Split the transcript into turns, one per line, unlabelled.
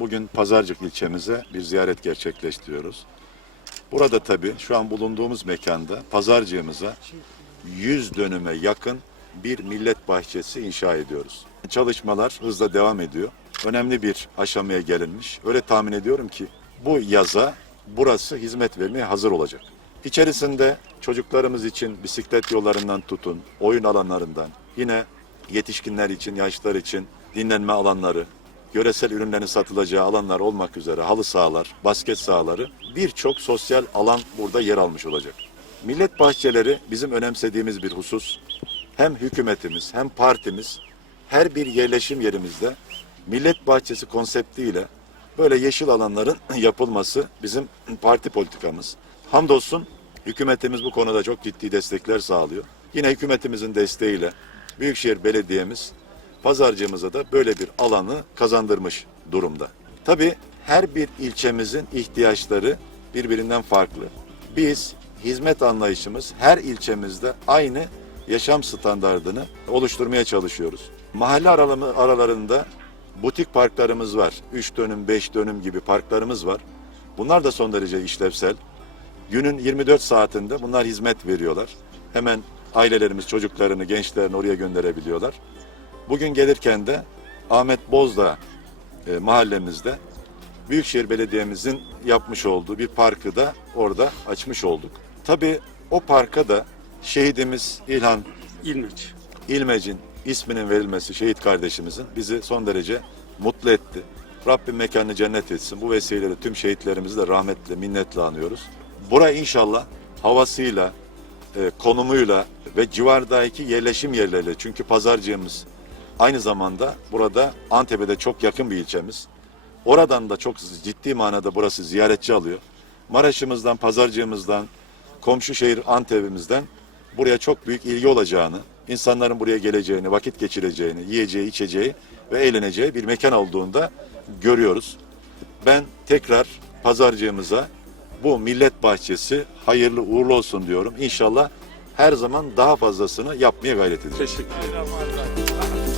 bugün Pazarcık ilçemize bir ziyaret gerçekleştiriyoruz. Burada tabii şu an bulunduğumuz mekanda pazarcığımıza 100 dönüme yakın bir millet bahçesi inşa ediyoruz. Çalışmalar hızla devam ediyor. Önemli bir aşamaya gelinmiş. Öyle tahmin ediyorum ki bu yaza burası hizmet vermeye hazır olacak. İçerisinde çocuklarımız için bisiklet yollarından tutun, oyun alanlarından, yine yetişkinler için, yaşlılar için dinlenme alanları, yöresel ürünlerin satılacağı alanlar olmak üzere halı sahalar, basket sahaları birçok sosyal alan burada yer almış olacak. Millet bahçeleri bizim önemsediğimiz bir husus. Hem hükümetimiz hem partimiz her bir yerleşim yerimizde millet bahçesi konseptiyle böyle yeşil alanların yapılması bizim parti politikamız. Hamdolsun hükümetimiz bu konuda çok ciddi destekler sağlıyor. Yine hükümetimizin desteğiyle Büyükşehir Belediye'miz pazarcığımıza da böyle bir alanı kazandırmış durumda. Tabii her bir ilçemizin ihtiyaçları birbirinden farklı. Biz hizmet anlayışımız her ilçemizde aynı yaşam standardını oluşturmaya çalışıyoruz. Mahalle aralarında butik parklarımız var. 3 dönüm, 5 dönüm gibi parklarımız var. Bunlar da son derece işlevsel. Günün 24 saatinde bunlar hizmet veriyorlar. Hemen ailelerimiz çocuklarını, gençlerini oraya gönderebiliyorlar. Bugün gelirken de Ahmet Bozdağ e, mahallemizde Büyükşehir Belediye'mizin yapmış olduğu bir parkı da orada açmış olduk. Tabii o parka da şehidimiz İlhan
İlmeç.
İlmec'in isminin verilmesi şehit kardeşimizin bizi son derece mutlu etti. Rabbim mekanını cennet etsin. Bu vesileyle tüm şehitlerimizi de rahmetle, minnetle anıyoruz. Buraya inşallah havasıyla, e, konumuyla ve civardaki yerleşim yerleriyle çünkü pazarcığımız aynı zamanda burada Antep'e de çok yakın bir ilçemiz. Oradan da çok ciddi manada burası ziyaretçi alıyor. Maraş'ımızdan, pazarcığımızdan, komşu şehir Antep'imizden buraya çok büyük ilgi olacağını, insanların buraya geleceğini, vakit geçireceğini, yiyeceği, içeceği ve eğleneceği bir mekan olduğunda görüyoruz. Ben tekrar pazarcığımıza bu millet bahçesi hayırlı uğurlu olsun diyorum. İnşallah her zaman daha fazlasını yapmaya gayret edeceğiz.
Teşekkür ederim.